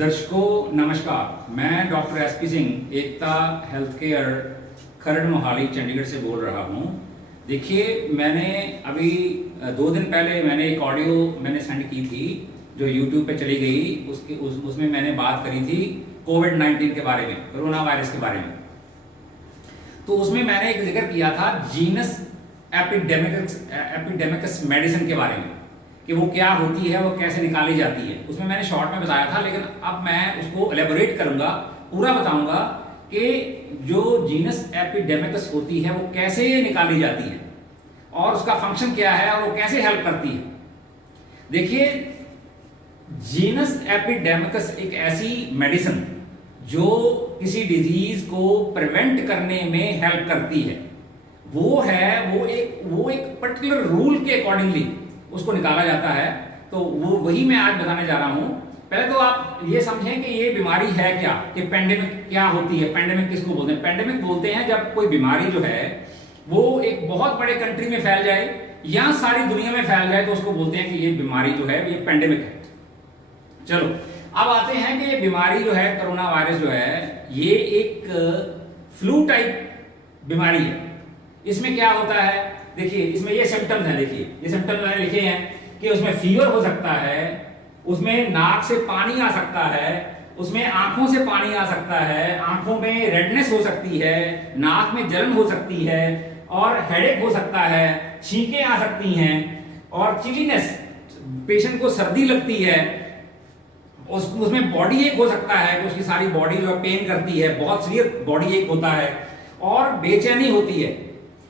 दर्शकों नमस्कार, मैं डॉक्टर एसपी सिंह एकता हेल्थ केयर खरड़ मोहाली चंडीगढ़ से बोल रहा हूँ। देखिए, मैंने अभी 2 दिन पहले मैंने एक ऑडियो सेंड की थी जो यूट्यूब पे चली गई। उसमें मैंने बात करी थी कोविड-19 के बारे में, कोरोना वायरस के बारे में। तो उसमें मैंने एक जिक्र किया था जीनस एपिडेमिकस मेडिसिन के बारे में कि वो क्या होती है, वो कैसे निकाली जाती है। उसमें मैंने शॉर्ट में बताया था, लेकिन अब मैं उसको एलेबोरेट करूंगा, पूरा बताऊंगा कि जो जीनस एपिडेमिकस होती है वो कैसे निकाली जाती है और उसका फंक्शन क्या है और वो कैसे हेल्प करती है। देखिए, जीनस एपिडेमिकस एक ऐसी मेडिसिन जो किसी डिजीज को प्रिवेंट करने में हेल्प करती है, वो एक पर्टिकुलर रूल के अकॉर्डिंगली उसको निकाला जाता है। तो वही मैं आज बताने जा रहा हूं। पहले तो आप ये समझें कि ये बीमारी है क्या, कि पेंडेमिक क्या होती है। पेंडेमिक किसको बोलते हैं? पेंडेमिक बोलते हैं जब कोई बीमारी जो है वो एक बहुत बड़े कंट्री में फैल जाए या सारी दुनिया में फैल जाए, तो उसको बोलते हैं कि ये बीमारी जो है ये पेंडेमिक है। चलो, अब आते हैं कि ये बीमारी जो है, कोरोना वायरस जो है, ये एक फ्लू टाइप बीमारी है। इसमें क्या होता है, देखिए इसमें ये सिम्टम्स हैं। देखिए ये सिम्टम्स मैंने लिखे हैं कि उसमें फीवर हो सकता है, उसमें नाक से पानी आ सकता है, उसमें आंखों से पानी आ सकता है, आंखों में रेडनेस हो सकती है, नाक में जलन हो सकती है और हेडेक हो सकता है, छींकें आ सकती हैं और चिलीनेस, पेशेंट को सर्दी लगती है, उसमें बॉडी एक हो सकता है कि उसकी सारी बॉडी जो पेन करती है, बहुत सीवियर बॉडी एक होता है और बेचैनी होती है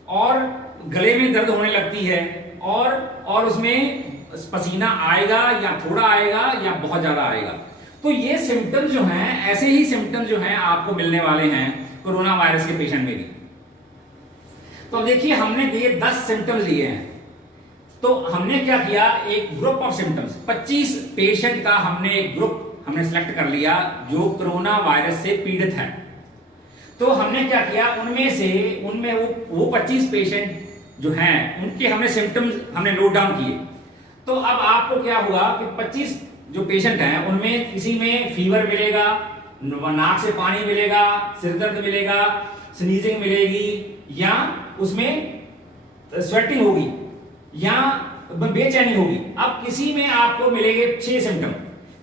और गले में दर्द होने लगती है और उसमें पसीना आएगा या थोड़ा आएगा या बहुत ज्यादा आएगा। तो ये सिम्टम्स जो हैं, ऐसे ही सिम्टम्स जो हैं आपको मिलने वाले हैं कोरोना वायरस के पेशेंट में भी। तो देखिए, हमने ये 10 सिम्टम्स लिए हैं। तो हमने क्या किया, एक ग्रुप ऑफ सिम्टम्स, 25 पेशेंट का हमने एक ग्रुप सिलेक्ट कर लिया जो कोरोना वायरस से पीड़ित है। तो हमने क्या किया, उनमें वो 25 पेशेंट जो हैं उनके हमने सिम्टम्स नोट डाउन किए। तो अब आपको क्या हुआ कि 25 जो पेशेंट हैं उनमें किसी में फीवर मिलेगा, नाक से पानी मिलेगा, सिर दर्द मिलेगा, स्नीजिंग मिलेगी, या उसमें स्वेटिंग होगी या बेचैनी होगी। अब किसी में आपको मिलेंगे 6 सिम्टम,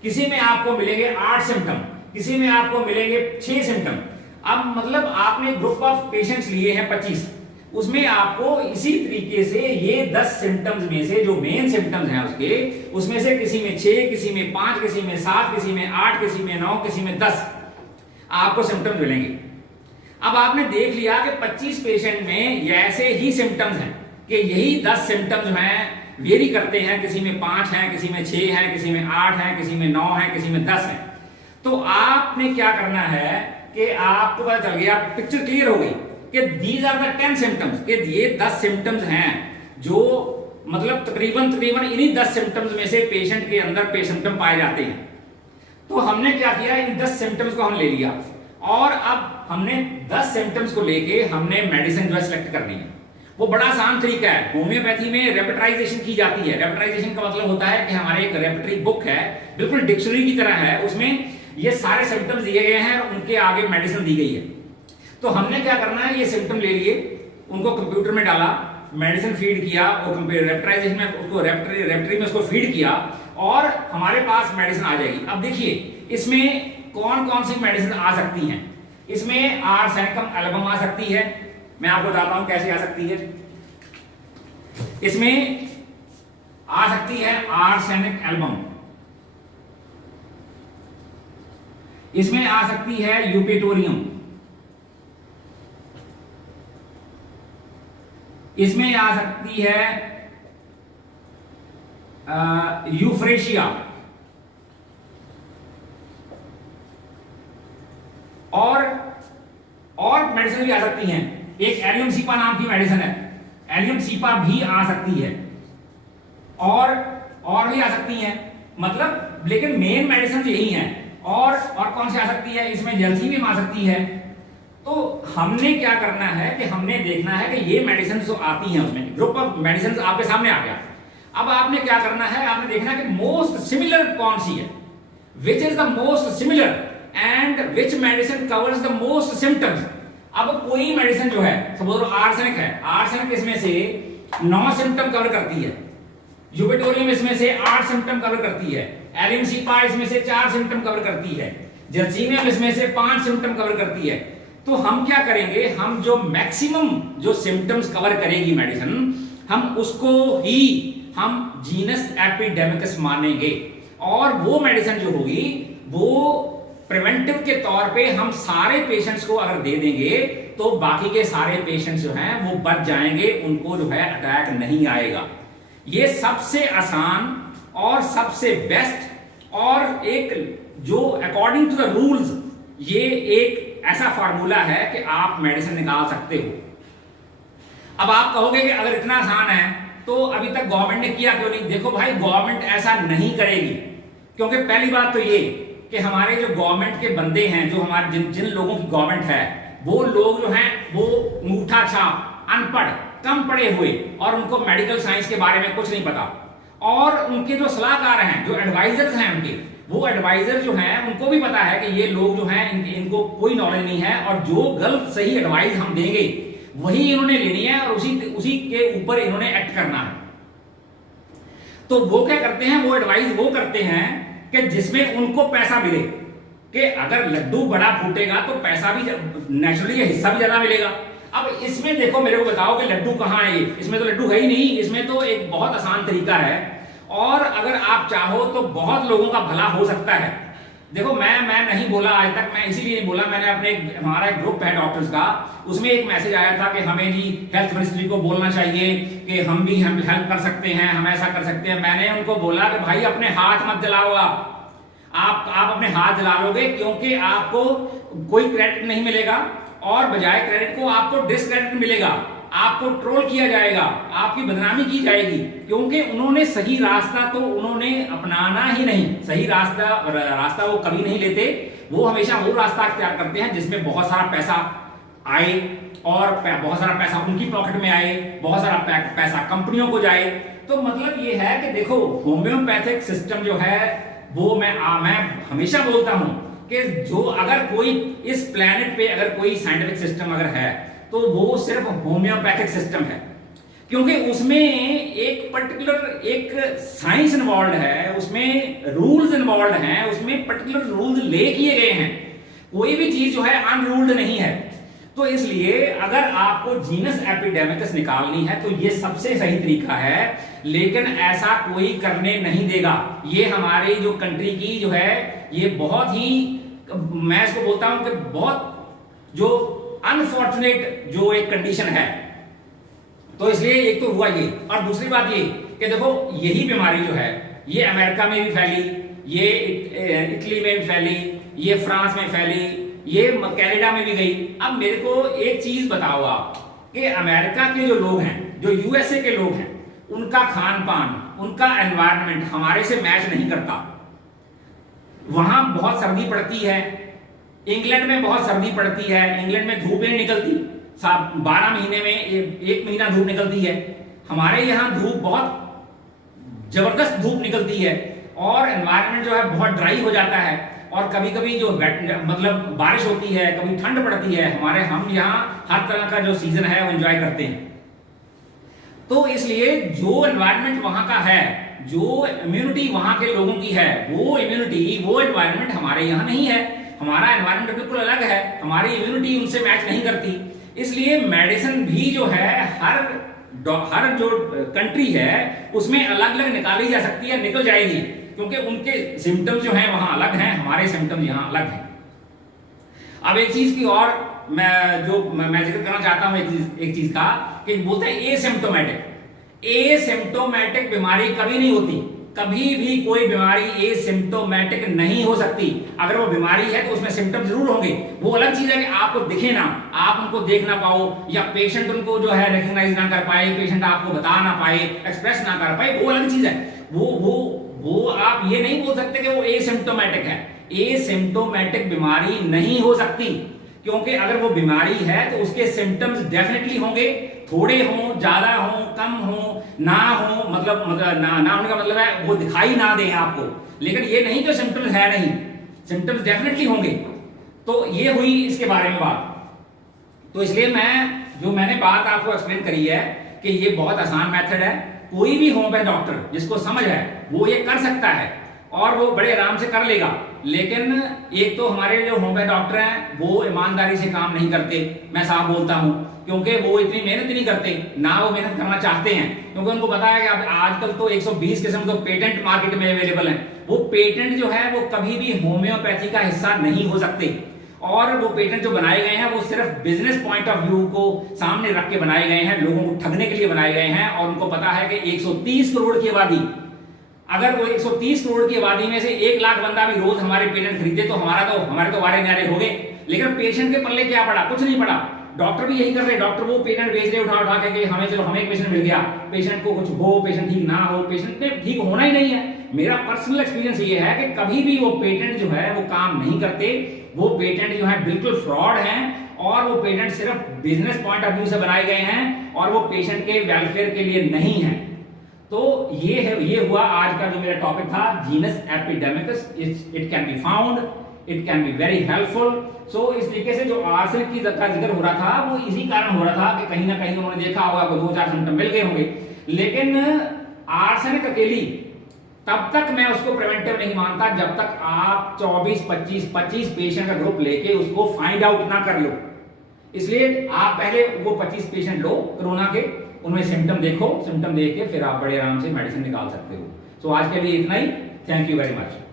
किसी में आपको मिलेंगे 8 सिम्टम, किसी में आपको मिलेंगे 6 सिम्टम। अब मतलब आपने ग्रुप ऑफ पेशेंट्स लिए हैं 25, उसमें आपको इसी तरीके से ये 10 सिम्टम्स में से जो मेन सिम्टम्स हैं उसमें से किसी में 6, किसी में 5, किसी में 7, किसी में 8, किसी में 9, किसी में 10 आपको सिम्टम्स मिलेंगे। अब आपने देख लिया कि 25 पेशेंट में ऐसे ही सिम्टम्स हैं कि यही 10 सिम्टम्स हैं, वेरी करते हैं, किसी में 5 हैं, किसी में 6 हैं, किसी में 8 हैं, किसी में 9 हैं, किसी में 10 हैं। तो आपने क्या करना है कि आपको पता चल गया, पिक्चर क्लियर हो गई कि दीज आर द 10 सिम्टम्स, कि ये 10 सिम्टम्स हैं जो मतलब तकरीबन इन्हीं 10 सिम्टम्स में से पेशेंट के अंदर सिम्टम पाए जाते हैं। तो हमने क्या किया, इन 10 सिम्टम्स को हम ले लिया और अब हमने 10 सिम्टम्स को लेके हमने मेडिसिन जो है सिलेक्ट करनी है। वो बड़ा आसान तरीका है। होम्योपैथी में रेपेटाइजेशन की जाती है। रेपेटाइजेशन का मतलब होता है कि हमारे एक रेपेटरी बुक है, बिल्कुल डिक्शनरी की तरह है, उसमें ये सारे सिम्टम्स दिए गए हैं और उनके आगे मेडिसिन दी गई है। तो हमने क्या करना है, ये सिम्टम ले लिए, उनको कंप्यूटर में डाला, मेडिसिन फीड किया, और रेपेटाइजेशन में उसको रेपेटरी में उसको फीड किया और हमारे पास मेडिसिन आ जाएगी। अब देखिए, इसमें कौन कौन सी मेडिसिन आ सकती हैं। इसमें आर्सेनिकम एल्बम आ सकती है, मैं आपको बताता हूं कैसे आ सकती है। इसमें आ सकती है आर्सेनिक एल्बम, इसमें आ सकती है यूपेटोरियम, इसमें आ सकती है यूफ्रेशिया, और मेडिसिन भी आ सकती हैं। एक एलियम सीपा नाम की मेडिसिन है, एलियम सीपा भी आ सकती है और भी आ सकती हैं, मतलब लेकिन मेन मेडिसिन यही हैं। और कौन सी आ सकती है, इसमें जलसीमियम आ सकती है। तो हमने क्या करना है कि हमने देखना है कि ये मेडिसिन जो आती हैं उसमें ग्रुप ऑफ मेडिसिन आपके सामने आ गया। अब आपने क्या करना है, आपने देखना है कि मोस्ट सिमिलर कौन सी है, which is the most similar and which medicine covers the most symptoms. अब कोई मेडिसिन जो है, सपोज आर्सेनिक है, आर्सेनिक इसमें से 9 सिम्टम कवर करती है, यूपेटोरियम इसमें से 8 सिम्टम कवर करती है, एलिमसीपा इसमें से 4 सिम्टम कवर करती है, जर्सीनियम इसमें से 5 सिम्टम कवर करती है। तो हम क्या करेंगे, हम जो मैक्सिमम जो सिम्टम्स कवर करेगी मेडिसिन, हम उसको ही हम जीनस एपिडेमिकस मानेंगे, और वो मेडिसिन जो होगी वो प्रिवेंटिव के तौर पे हम सारे पेशेंट्स को अगर दे देंगे तो बाकी के सारे पेशेंट्स जो हैं वो बच जाएंगे, उनको जो है अटैक नहीं आएगा। ये सबसे आसान और सबसे बेस्ट और एक जो अकॉर्डिंग टू द रूल्स ये एक ऐसा फार्मूला है कि आप मेडिसिन निकाल सकते हो। अब आप कहोगे कि अगर इतना आसान है तो अभी तक गवर्नमेंट ने किया क्यों नहीं? देखो भाई, गवर्नमेंट ऐसा नहीं करेगी, क्योंकि पहली बात तो ये कि हमारे जो गवर्नमेंट के बंदे हैं, जो हमारे जिन लोगों की गवर्नमेंट है, वो लोग जो हैं वो अंगूठा छाप, अनपढ़, कम पढ़े हुए, और उनको मेडिकल साइंस के बारे में कुछ नहीं पता, और उनके जो सलाहकार हैं, जो एडवाइजर्स हैं उनके, वो एडवाइजर जो हैं उनको भी पता है कि ये लोग जो हैं इनको कोई नॉलेज नहीं है, और जो गलत सही एडवाइस हम देंगे वही इन्होंने लेनी है और उसी के ऊपर इन्होंने एक्ट करना है। तो वो क्या करते हैं, वो एडवाइस वो करते हैं कि जिसमें उनको पैसा मिले, कि अगर लड्डू बड़ा फूटेगा तो पैसा भी नेचुरली हिस्सा भी ज्यादा मिलेगा। अब इसमें देखो, मेरे को बताओ कि लड्डू कहाँ है? इसमें तो लड्डू है ही नहीं, इसमें तो एक बहुत आसान तरीका है, और अगर आप चाहो तो बहुत लोगों का भला हो सकता है। देखो, मैं नहीं बोला आज तक, मैं इसीलिए नहीं बोला, मैंने अपने हमारा एक ग्रुप है डॉक्टर्स का, उसमें एक मैसेज आया था कि हमें जी हेल्थ मिनिस्ट्री को बोलना चाहिए कि हम हेल्प कर सकते हैं, हम ऐसा कर सकते हैं। मैंने उनको बोला कि भाई अपने हाथ मत जलाओ, आप अपने हाथ जला लोगे, क्योंकि आपको कोई क्रेडिट नहीं मिलेगा, और बजाय क्रेडिट को आपको डिसक्रेडिट मिलेगा, आपको ट्रोल किया जाएगा, आपकी बदनामी की जाएगी, क्योंकि उन्होंने सही रास्ता तो उन्होंने अपनाना ही नहीं। सही रास्ता वो कभी नहीं लेते, वो हमेशा वो रास्ता अख्तियार करते हैं जिसमें बहुत सारा पैसा आए, और बहुत सारा पैसा उनकी पॉकेट में आए, बहुत सारा पैसा कंपनियों को जाए। तो मतलब ये है कि देखो, होम्योपैथिक सिस्टम जो है वो मैं हमेशा बोलता हूं कि जो अगर कोई इस प्लेनेट पे अगर कोई साइंटिफिक सिस्टम अगर है तो वो सिर्फ होम्योपैथिक सिस्टम है, क्योंकि उसमें एक पर्टिकुलर एक साइंस इन्वॉल्व है, उसमें रूल्स इन्वॉल्व हैं, उसमें पर्टिकुलर रूल्स ले किए गए हैं, कोई भी चीज जो है अनरूल्ड नहीं है। तो इसलिए अगर आपको जीनस एपिडेमिकस निकालनी है तो ये सबसे सही तरीका है, लेकिन ऐसा कोई करने नहीं देगा। ये हमारी जो कंट्री की जो है ये बहुत ही, मैं इसको बोलता हूं कि बहुत जो अनफॉर्चुनेट जो एक कंडीशन है। तो इसलिए एक तो हुआ ये, और दूसरी बात ये कि देखो, यही बीमारी जो है ये अमेरिका में भी फैली, ये इटली में भी फैली, ये फ्रांस में फैली, ये कनाडा में भी गई। अब मेरे को एक चीज बताओ आप कि अमेरिका के जो लोग हैं, जो यूएसए के लोग हैं, उनका खान पान, उनका एनवायरनमेंट हमारे से मैच नहीं करता। वहां बहुत सर्दी पड़ती है, इंग्लैंड में बहुत सर्दी पड़ती है, इंग्लैंड में धूप नहीं निकलती, 12 महीने में 1 महीना धूप निकलती है। हमारे यहाँ धूप बहुत जबरदस्त धूप निकलती है, और एनवायरनमेंट जो है बहुत ड्राई हो जाता है, और कभी कभी जो मतलब बारिश होती है, कभी ठंड पड़ती है। हम यहाँ हर तरह का जो सीजन है वो एंजॉय करते हैं। तो इसलिए जो एनवायरनमेंट वहां का है, जो इम्यूनिटी वहां के लोगों की है, वो इम्यूनिटी, वो एनवायरनमेट हमारे यहाँ नहीं है। हमारा एनवायरनमेंट बिल्कुल अलग है, हमारी इम्यूनिटी उनसे मैच नहीं करती। इसलिए मेडिसिन भी जो है हर जो कंट्री है उसमें अलग अलग निकाली जा सकती है, निकल जाएगी, क्योंकि उनके सिम्टम्स जो हैं वहां अलग हैं, हमारे सिम्टम्स यहाँ अलग हैं। अब एक चीज की और मैं जिक्र करना चाहता हूं, एक चीज का, कि बोलते हैं एसिम्प्टोमेटिक बीमारी कभी नहीं होती। कभी भी कोई बीमारी एसिम्प्टोमेटिक नहीं हो सकती। अगर वो बीमारी है तो उसमें सिम्टम जरूर होंगे। वो अलग चीज है कि आपको दिखे ना, आप उनको देख ना पाओ, या पेशेंट उनको जो है रिकॉग्नाइज ना कर पाए, पेशेंट आपको बता ना पाए, एक्सप्रेस ना कर पाए, वो अलग चीज है। वो आप ये नहीं बोल सकते कि वो एसिम्प्टोमेटिक है। एसिम्प्टोमेटिक बीमारी नहीं हो सकती, क्योंकि अगर वो बीमारी है तो उसके सिम्टम्स डेफिनेटली होंगे, थोड़े हों, ज्यादा हों, कम हों, ना हो, मतलब ना होने का मतलब है वो दिखाई ना दें आपको, लेकिन ये नहीं कि सिम्टम्स है नहीं, सिम्टम्स डेफिनेटली होंगे। तो ये हुई इसके बारे में बात। तो इसलिए मैंने बात आपको एक्सप्लेन करी है कि ये बहुत आसान मेथड है, कोई भी होम्योपैथ डॉक्टर जिसको समझ है वो ये कर सकता है और वो बड़े आराम से कर लेगा। लेकिन एक तो हमारे जो होम्योपैथ डॉक्टर हैं वो ईमानदारी से काम नहीं करते, मैं साफ बोलता हूं, क्योंकि वो इतनी मेहनत नहीं करते, ना वो मेहनत करना चाहते हैं, क्योंकि उनको पता है कि अब आजकल तो 120 किस्म तो पेटेंट मार्केट में अवेलेबल हैं। वो पेटेंट जो है वो कभी भी होम्योपैथी का हिस्सा नहीं हो सकते, और वो पेटेंट जो बनाए गए हैं वो सिर्फ बिजनेस पॉइंट ऑफ व्यू को सामने रख के बनाए गए हैं, लोगों को ठगने के लिए बनाए गए हैं। और उनको पता है कि 130 करोड़ की आबादी, अगर वो 130 करोड़ की आबादी में से 1 लाख बंदा भी रोज हमारे पेटेंट खरीदे तो हमारे तो वारे न्यारे हो गए। लेकिन पेशेंट के पल्ले क्या पड़ा? कुछ नहीं पड़ा। डॉक्टर भी यही कर रहे हैं, डॉक्टर वो पेटेंट बेच रहे उठा उठा के हमें एक पेशेंट मिल गया, पेशेंट को कुछ हो, पेशेंट ठीक ना हो, पेशेंट ने ठीक होना ही नहीं है। मेरा पर्सनल एक्सपीरियंस ये है कि कभी भी वो पेटेंट जो है वो काम नहीं करते, वो पेटेंट जो है बिल्कुल फ्रॉड हैं, और वो पेटेंट सिर्फ बिजनेस पॉइंट ऑफ व्यू से बनाए गए हैं और वो पेशेंट के वेलफेयर के लिए नहीं है। तो ये हुआ आज का जो मेरा टॉपिक था, genus epidemicus. It can be found, it can be very helpful. So इस तरीके से जो आर्सेनिक की का जिक्र हो रहा था वो इसी कारण हो रहा था कि कहीं ना कहीं उन्होंने देखा होगा, कोई 2-4 सिम्टम मिल गए होंगे। लेकिन आर्सेनिक अकेली तब तक मैं उसको प्रिवेंटिव नहीं मानता जब तक आप 24-25 पेशेंट का ग्रुप लेके उसको फाइंड आउट ना कर लो। इसलिए आप पहले वो 25 पेशेंट लो कोरोना के, उनमें सिम्टम देखो, सिम्टम देख के फिर आप बड़े आराम से मेडिसिन निकाल सकते हो। सो आज के लिए इतना ही। Thank you very much.